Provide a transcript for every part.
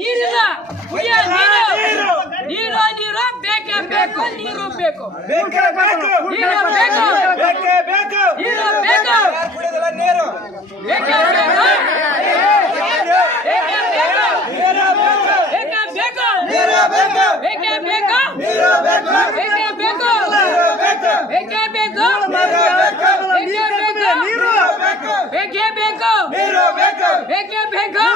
ನೀರಿಲ್ಲ ನೀರು ನೀರು ನೀರು ಬೇಕೇ ಬೇಕು ನೀರು ಬೇಕು ಬೇಕೇ ಬೇಕು ನೀರು ಬೇಕು ಬೇಕೇ ಬೇಕು ನೀರು ಬೇಕು ನೀರು ಬೇಕೇ ಬೇಕು ಬೇಕೇ ಬೇಕು ನೀರು ಬೇಕು ಬೇಕೇ ಬೇಕು ಬೇಕೇ ಬೇಕು ಬೇಕೇ ಬೇಕು ಬೇಕೇ ಬೇಕು ಬೇಕು ಬೇಕೇ ಬೇಕು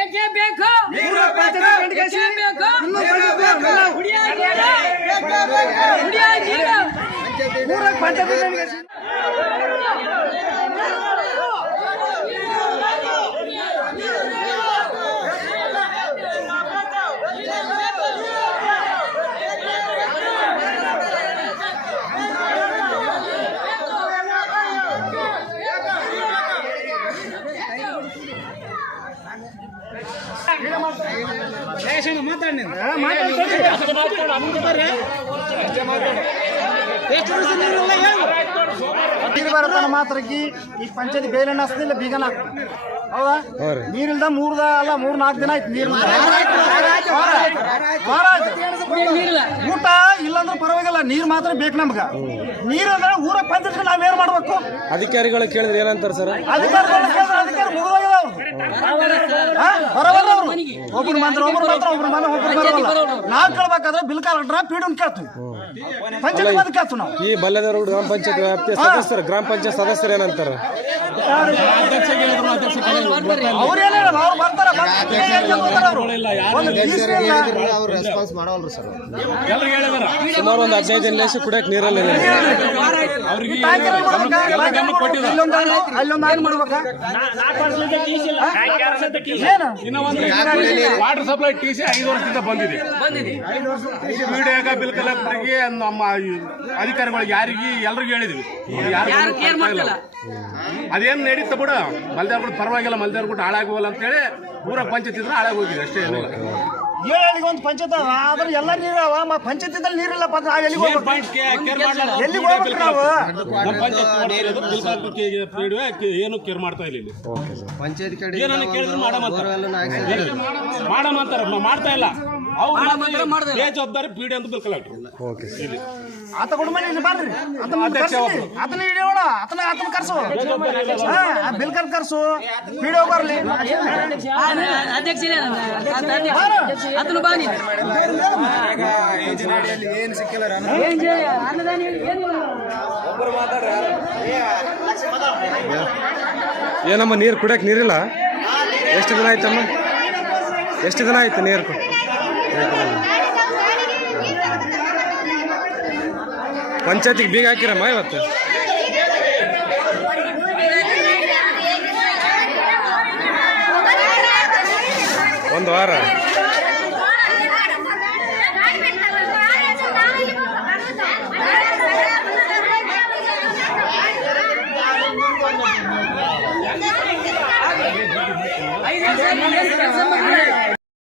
ಏಕೆ ಬೇಕು. ಬೇಕೇ ಬೇಕು. ನೀರು ಬರತನ ಮಾತ್ರಕ್ಕೆ ಈ ಪಂಚಾಯತಿ ಬೇರೆ ಹಸ್ತಿಲ್ಲ ಬೀಗನ ಹೌದಾ ನೀರಿಲ್ದ ಮೂರ್ದ ಅಲ್ಲ ಮೂರ್ ನಾಲ್ಕು ದಿನ ಆಯ್ತು ನೀರು ಊಟ ಇಲ್ಲಾಂದ್ರೆ ಪರವಾಗಿಲ್ಲ ನೀರ್ ಮಾತ್ರ ಬೇಕು ನಮ್ಗ ನೀರು ಅಂದ್ರೆ ಊರ ಪಂಚಾಯತ್ ನಾವೇನ್ ಮಾಡ್ಬೇಕು ಅಧಿಕಾರಿಗಳು ಕೇಳಿದ್ರೆ ಏನಂತಾರೆ ಸರ್ ಅಧಿಕಾರಿಗಳು ಕೇಳಿದ್ರೆ ಅಧಿಕಾರಿ ಮುಗಿದೋಗಿದ ಅವ್ರು ಬರವಲ್ಲ ಅವ್ರು ಒಬ್ರು ಮಾತ್ರ ಒಬ್ರು ಮಾತ್ರ ಒಬ್ರು ಮನೆ ಒಬ್ರು ಬರೋಲ್ಲ ನಾವ್ ಕೇಳ್ಬೇಕಾದ್ರೆ ಬಿಲ್ ಕಲೆಕ್ಟರ್ ಪೀಡನ್ ಕೇಳ್ತೀವಿ ಪಂಚಾಯತ್ ಬಂದ್ ಕೇಳ್ತೀವಿ ನಾವು ಈ ಬಲ್ಯದವರು ಗ್ರಾಮ ಪಂಚಾಯತ್ ವ್ಯಾಪ್ತಿಯ ಸದಸ್ಯರು ಗ್ರಾಮ ಪಂಚಾಯತ್ ಸದಸ್ಯರು ಏನಂತಾರೆ ಅವ್ರು ಏನಿಲ್ಲ ಅವ್ರು ಬರ್ತಾರ? ಒಂದು ದಿವ್ಸ ಇಲ್ಲ. ಸುಮಾರು ಒಂದು ಹದಿನೈದು ದಿನ ಲೇಸಿ ಕುಡಿಯಕ್ ನೀರಲ್ಲ ಅಲ್ಲೊಂದು ಮಾಡ್ಬೇಕಾ? ವಾಟರ್ ಸಪ್ಲೈ ಟಿ ಸಿ ಐದು ವರ್ಷದಿಂದ ಬಂದಿದೆ. ಮೀಡಿಯಾಗ ಬಿಲ್ ಕಲೆಕ್ಟರ್ಗೆ ನಮ್ಮ ಅಧಿಕಾರಿಗಳು ಅಧಿಕಾರಿಗಳಿಗೆ ಯಾರಿಗೆ ಎಲ್ರಿಗೂ ಹೇಳಿದ್ವಿ. ಅದೇನು ನಡೀತ ಬಿಡು. ಮಲ್ದಾರ್ಗುಡ್ ಪರವಾಗಿಲ್ಲ ಮಲ್ದಾರ್ಗುಡ್ ಹಾಳಾಗುವಲ್ಲ ಅಂತೇಳಿ ಪೂರ ಪಂಚಾಯತ್ ಇದ್ರೆ ಹಾಳಾಗಿ ಹೋಗಿದೆ ಅಷ್ಟೇ ಏನಿಲ್ಲ. ಏಳಿಗೆ ಒಂದು ಪಂಚಾಯತ್? ಅವ ಆದ್ರೆ ಎಲ್ಲ ನೀರು ಅವ ಮ ಪಂಚಾಯತಿದಲ್ಲಿ ನೀರಿಲ್ಲಪ್ಪ ಅಂದ್ರೆ ನಾವ್ ಎಲ್ಲಿಗೆ ಹೋಗ್ಬೇಕು? ಎಲ್ಲಿಗೆ ಹೋಗ್ಬೇಕು ನಾವು? ಏನು ಕೇರ್ ಮಾಡ್ತಾ ಇಲ್ಲ ಇಲ್ಲಿ. ಏನನ್ನ ಕೇಳಿದ್ರು ಮಾಡಮ್ ಅಂತಾರೆ ಮಾಡಮ್ ಅಂತಾರೆ. ಮಾಡ್ತಾ ಇಲ್ಲ. ಅವ್ರು ಜವಾಬ್ದಾರಿ ಪೀಡೆ ಅಂತ ಬಿಲ್ಕಲ್ ಓಕೆ ಆತ ಬರ್ರಿ. ಆತನ. ಆತನ ಹಿಡಿಯೋಣ ಆತನ ಆತನ ಕರ್ಸು. ಹಾ ಆ ಬಿಲ್ ಕರ್ ಕರ್ಸು. ವಿಡಿಯೋ ಬರ್ಲಿ. ಅಧ್ಯಕ್ಷರೇ ಅದನ್ನು ಬಾನಿ ಏನಮ್ಮ ನೀರು ಕುಡಿಯಕ್ಕೆ ನೀರಿಲ್ಲ? ಎಷ್ಟು ದಿನ ಆಯ್ತಮ್ಮ? ಎಷ್ಟು ದಿನ ಆಯ್ತು ನೀರು ಪಂಚಾಯತಿಗೆ ಬೀಗ ಹಾಕಿರಮ್ಮ ಇವತ್ತು? ಒಂದು ವಾರ.